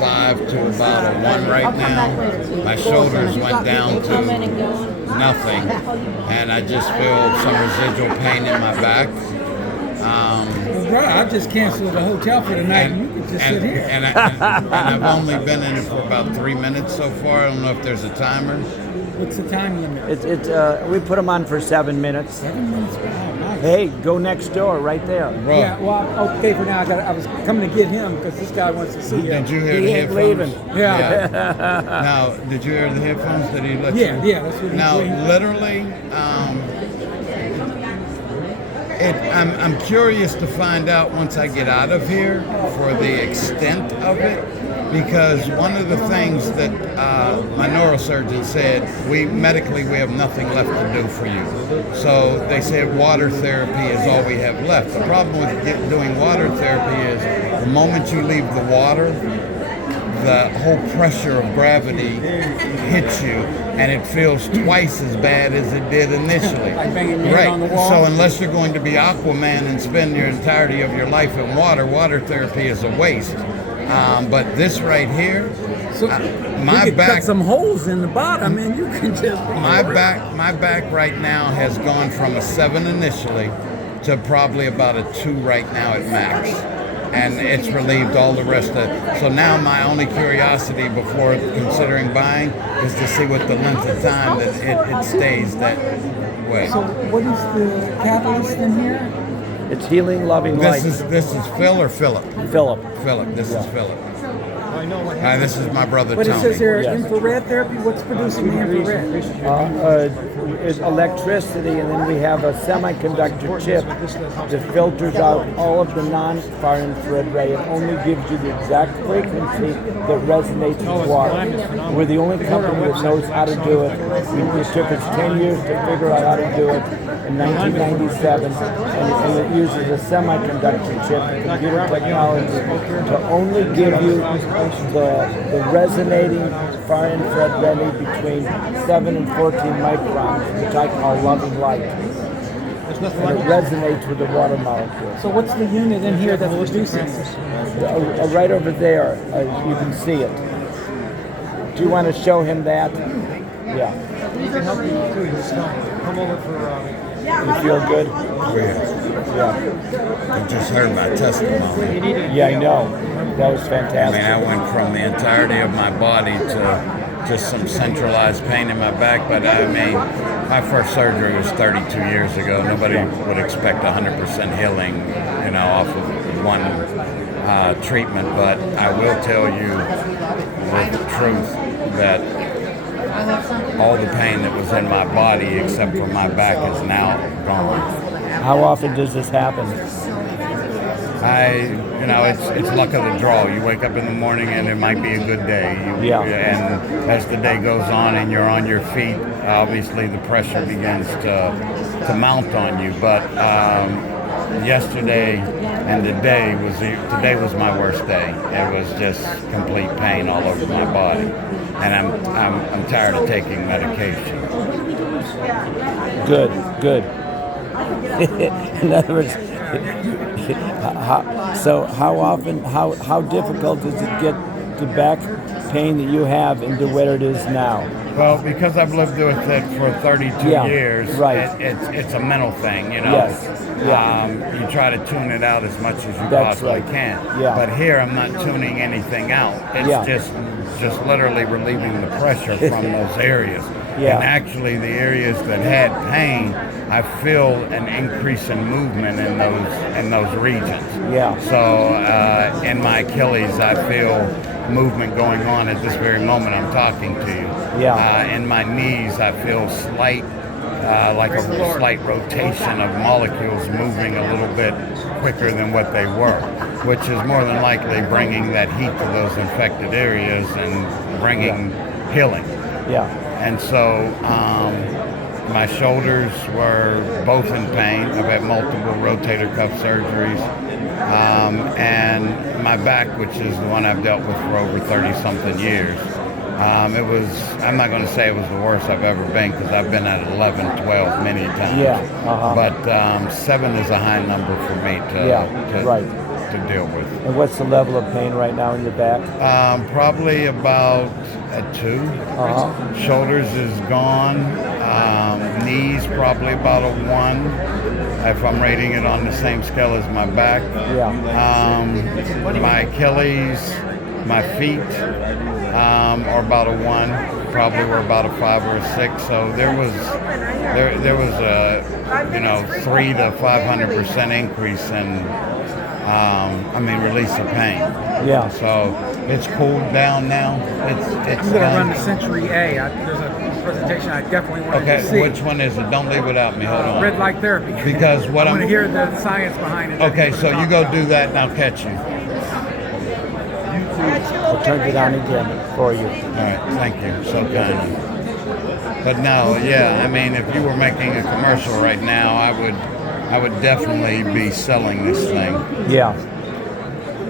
5 to about a 1 right now. My shoulders went down to nothing, and I just feel some residual pain in my back. Well, I just canceled the hotel for the night, and you could just sit here. And I've only been in it for about 3 minutes so far. I don't know if there's a timer. What's the time limit? We put them on for 7 minutes. 7 minutes? Wow, nice. Hey, go next door, right there. Right. Yeah, well, okay, for now, I was coming to get him because this guy wants to see you. Did you hear He the ain't headphones? leaving. Yeah. Now, did you hear the headphones that he let you? Yeah, that's what he's Now, doing. literally, I'm curious to find out once I get out of here for the extent of it, because one of the things that my neurosurgeon said, we have nothing left to do for you. So they said water therapy is all we have left. The problem with doing water therapy is the moment you leave the water, the whole pressure of gravity hits you, and it feels twice as bad as it did initially. Like banging your head on the wall? So unless you're going to be Aquaman and spend your entirety of your life in water therapy is a waste. But this right here, So my you could back, cut some holes in the bottom, and you can just... my back right now has gone from a 7 initially to probably about a 2 right now at max. And it's relieved all the rest of it. So now my only curiosity before considering buying is to see what the length of time that it stays that way. So what is the catalyst in here? It's healing, loving light. This is Phil or Philip? Philip. Philip. This is Philip. This is my brother But it Tony. says here Yes. infrared therapy. What's producing the infrared? Is electricity, and then we have a semiconductor chip that filters out all of the non-far infrared ray. It only gives you the exact frequency that resonates with water. We're the only company that knows how to do it. It took us 10 years to figure out how to do it in 1997, and it uses a semiconductor chip, computer technology, to only give you the resonating far infrared ray between 7 and 14 microns, which I call loving light. And it resonates with the water molecule. So what's the unit in here that's producing this? Right over there, you can see it. Do you want to show him that? Yeah. We can help you too. Just come over for. You feel good? Yeah. You just heard my testimony. Yeah, I know. That was I fantastic. mean, I went from the entirety of my body to just some centralized pain in my back. But I mean, my first surgery was 32 years ago. Nobody would expect 100% healing, off of one treatment. But I will tell you with the truth that all the pain that was in my body except for my back is now gone. How often does this happen? It's luck of the draw. You wake up in the morning and it might be a good day. And as the day goes on and you're on your feet, obviously the pressure begins to mount on you. But yesterday and today was my worst day. It was just complete pain all over my body, and I'm tired of taking medication. Good. In other words, how difficult does it get the back pain that you have into where it is now? Well, because I've lived with it for 32 years, right. It's a mental thing, Yes. You try to tune it out as much as you That's possibly right. can. Yeah. But here, I'm not tuning anything out. It's just literally relieving the pressure from those areas. Yeah. And actually, the areas that had pain, I feel an increase in movement in those regions. Yeah. So in my Achilles, I feel movement going on at this very moment I'm talking to you. Yeah. In my knees, I feel slight rotation of molecules moving a little bit quicker than what they were, which is more than likely bringing that heat to those infected areas and bringing healing. Yeah. And so my shoulders were both in pain. I've had multiple rotator cuff surgeries. And my back, which is the one I've dealt with for over 30-something years, I'm not going to say it was the worst I've ever been, because I've been at 11, 12 many times. Yeah. But 7 is a high number for me to deal with. And what's the level of pain right now in your back? Probably about a 2. Uh-huh. Shoulders is gone. Knees probably about a 1. If I'm rating it on the same scale as my back. Yeah. My Achilles, my feet are about a 1. Probably were about a 5 or a 6. So there was a 300 to 500% increase in release of pain. Yeah. So it's cooled down now. It's I'm going to run done. the Century A. There's a presentation I definitely wanted to Okay, see. which one is it? Don't leave without me. Hold on. Red light therapy. Because what I want I'm- to hear the science behind it. Okay, so you go do that and I'll catch you. I turned it on again for you. All right, thank you. So kind. But no, yeah, I mean, if you were making a commercial right now, I would definitely be selling this thing. Yeah.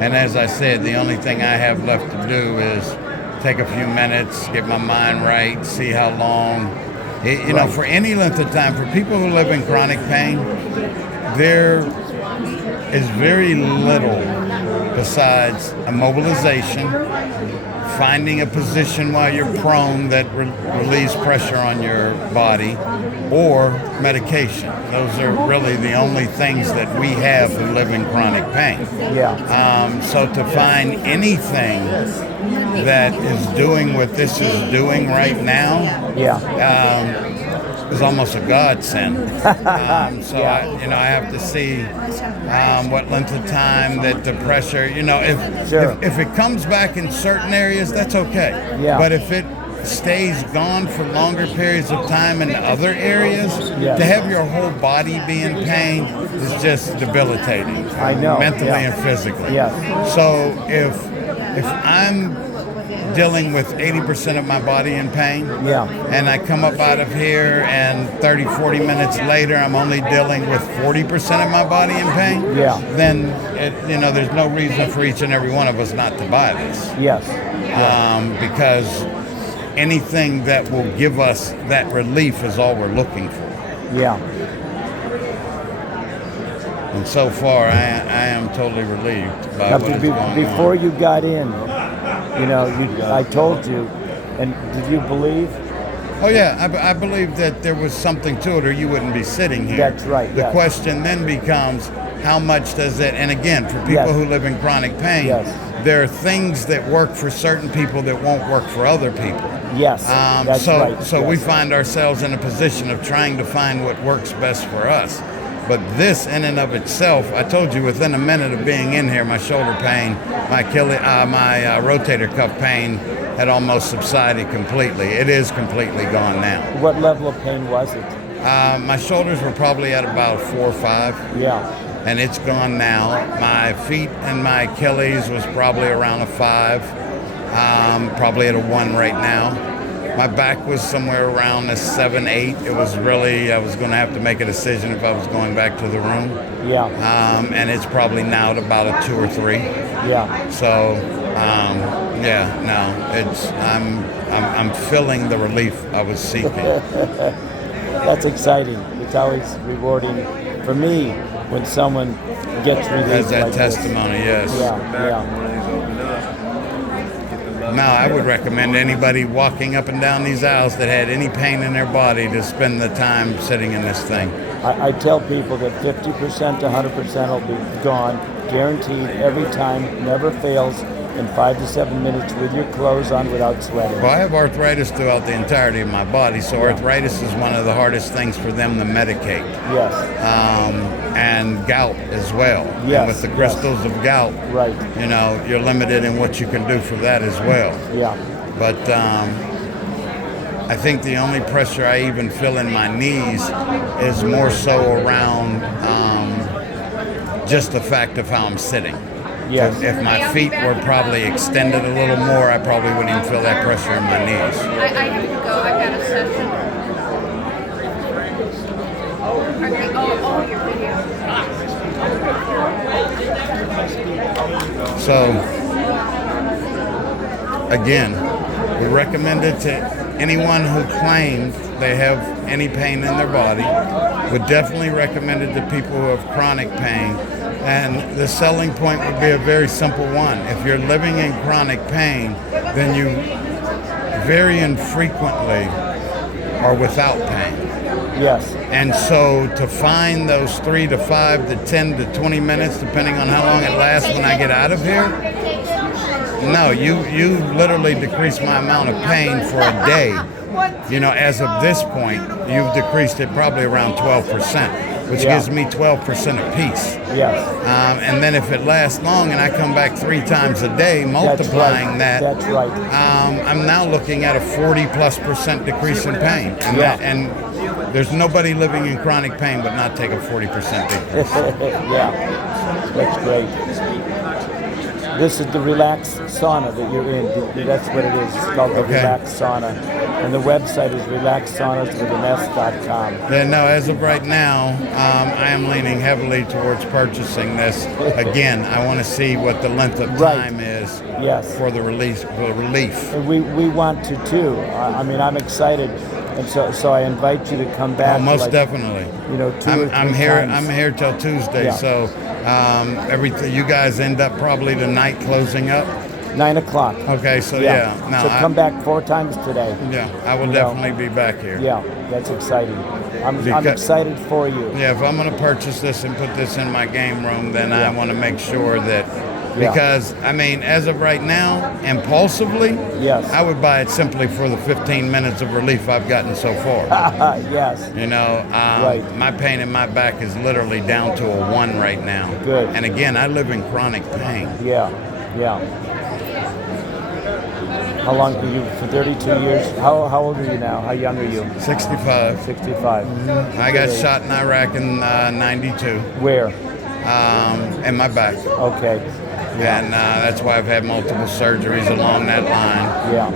And as I said, the only thing I have left to do is take a few minutes, get my mind right, see how long. You know, for any length of time, for people who live in chronic pain, there is very little besides immobilization, finding a position while you're prone that relieves pressure on your body, or medication. Those are really the only things that we have who live in chronic pain. Yeah. So to find anything that is doing what this is doing right now, Yeah. is almost a godsend. So Yeah. I have to see what length of time that the pressure. Sure. If it comes back in certain areas, that's okay. Yeah. But if it stays gone for longer periods of time in other areas, Yeah. to have your whole body be in pain is just debilitating. I know, mentally yeah. and physically. Yes. So if I'm dealing with 80% of my body in pain, Yeah. and I come up out of here and 30, 40 minutes later I'm only dealing with 40% of my body in pain, Yeah. then there's no reason for each and every one of us not to buy this. Yes. Because anything that will give us that relief is all we're looking for. Yeah. And so far I am totally relieved by Now, what is going on. before you got in, I told you, and did you believe? Oh yeah, I believe that there was something to it, or you wouldn't be sitting here. That's right, The yes. question then becomes, how much does it? And again, for people Yes. who live in chronic pain, Yes. there are things that work for certain people that won't work for other people. Yes. That's so right. so yes. we find ourselves in a position of trying to find what works best for us. But this, in and of itself, I told you within a minute of being in here, my shoulder pain, my rotator cuff pain had almost subsided completely. It is completely gone now. What level of pain was it? My shoulders were probably at about 4 or 5, Yeah. and it's gone now. My feet and my Achilles was probably around a 5, probably at a 1 right now. My back was somewhere around a 7, 8. It was really, I was going to have to make a decision if I was going back to the room. Yeah. And it's probably now at about a 2 or 3. Yeah. So, I'm feeling the relief I was seeking. That's exciting. It's always rewarding for me when someone gets relief As that like this. testimony, yes. Yeah. Now, I would recommend anybody walking up and down these aisles that had any pain in their body to spend the time sitting in this thing. I tell people that 50% to 100% will be gone, guaranteed every time, never fails, in 5 to 7 minutes with your clothes on without sweating. Well, I have arthritis throughout the entirety of my body, so arthritis is one of the hardest things for them to medicate. Yes. And gout as well. Yes, And with the crystals of gout, Right. you're limited in what you can do for that as well. Yeah. But I think the only pressure I even feel in my knees is more so around just the fact of how I'm sitting. Yes. If my feet were probably extended a little more, I probably wouldn't even feel that pressure in my knees. I have to go. I've got a session. Okay. Oh, your video. So, again, we recommend it to anyone who claimed they have any pain in their body. Would definitely recommend it to people who have chronic pain. And the selling point would be a very simple one. If you're living in chronic pain, then you very infrequently are without pain. Yes. And so to find those 3 to 5 to 10 to 20 minutes, depending on how long it lasts when I get out of here, no, you literally decrease my amount of pain for a day. You know, as of this point, you've decreased it probably around 12%, which gives me 12% of peace. Yes. And then if it lasts long and I come back 3 times a day, multiplying That's right. I'm now looking at a 40+% decrease in pain. And, and there's nobody living in chronic pain but not take a 40% decrease. Yeah, that's great. This is the Relax Sauna that you're in. That's what it is. It's called the Relax Sauna. And the website is relaxsaunas.com. Yeah, no, as of right now, I am leaning heavily towards purchasing this. Again, I want to see what the length of time is for the relief. And we want to too. I mean, I'm excited. And so I invite you to come back. Oh, most definitely. You know, I'm here till Tuesday, so everything. You guys end up probably tonight closing up. 9 o'clock. Okay, so no, so come back 4 times today. Yeah, I will definitely be back here. Yeah, that's exciting. I'm excited for you. Yeah, if I'm going to purchase this and put this in my game room, then I want to make sure that. Because, I mean, as of right now, impulsively, I would buy it simply for the 15 minutes of relief I've gotten so far. Yes. You know, my pain in my back is literally down to a 1 right now. Good. And again, I live in chronic pain. Yeah. How long are you, for 32 years? How old are you now? How young are you? 65. 65. I got shot in Iraq in 92. Where? In my back. Okay. And that's why I've had multiple surgeries along that line. Yeah.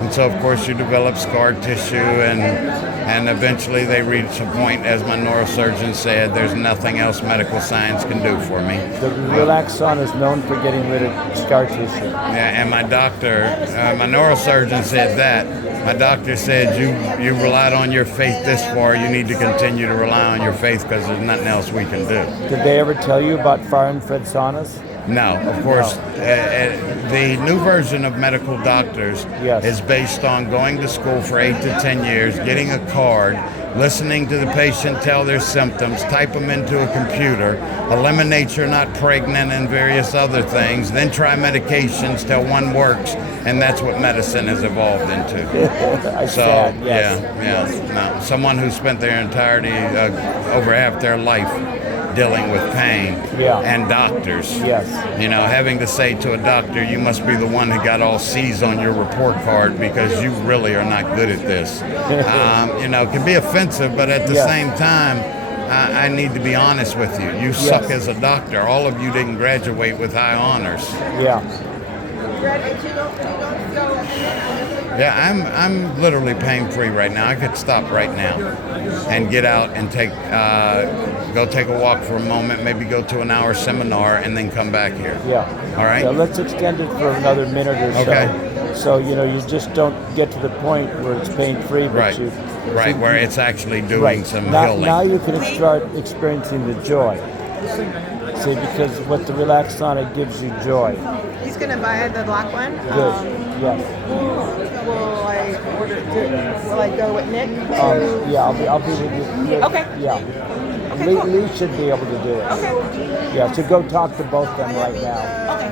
And so, of course, you develop scar tissue, and eventually they reach a point, as my neurosurgeon said, there's nothing else medical science can do for me. The Relax Sauna is known for getting rid of scar tissue. Yeah, and my doctor, my neurosurgeon said that. My doctor said, you relied on your faith this far, you need to continue to rely on your faith because there's nothing else we can do. Did they ever tell you about far-infrared saunas? No, of course. The new version of medical doctors is based on going to school for 8 to 10 years, getting a card, listening to the patient tell their symptoms, type them into a computer, eliminate you're not pregnant and various other things, then try medications till one works, and that's what medicine has evolved into. No. Someone who spent their entirety, over half their life, dealing with pain and doctors. You know, having to say to a doctor, you must be the one who got all C's on your report card because you really are not good at this. You know, it can be offensive, but at the same time, I need to be honest with you. You suck as a doctor. All of you didn't graduate with high honors. Yeah, I'm literally pain-free right now. I could stop right now and get out and go take a walk for a moment, maybe go to an hour seminar, and then come back here. All right? Yeah, let's extend it for another minute or so. Okay. So, you know, you just don't get to the point where it's pain-free, but where it's actually doing some healing. Now you can start experiencing the joy. See, because what the Relax Sauna gives you joy. He's going to buy the black one. Good. Will I go with Nick? I'll be with you. Okay. Yeah. Lee should be able to do it. Okay. Yeah, so go talk to both of them right now. Okay.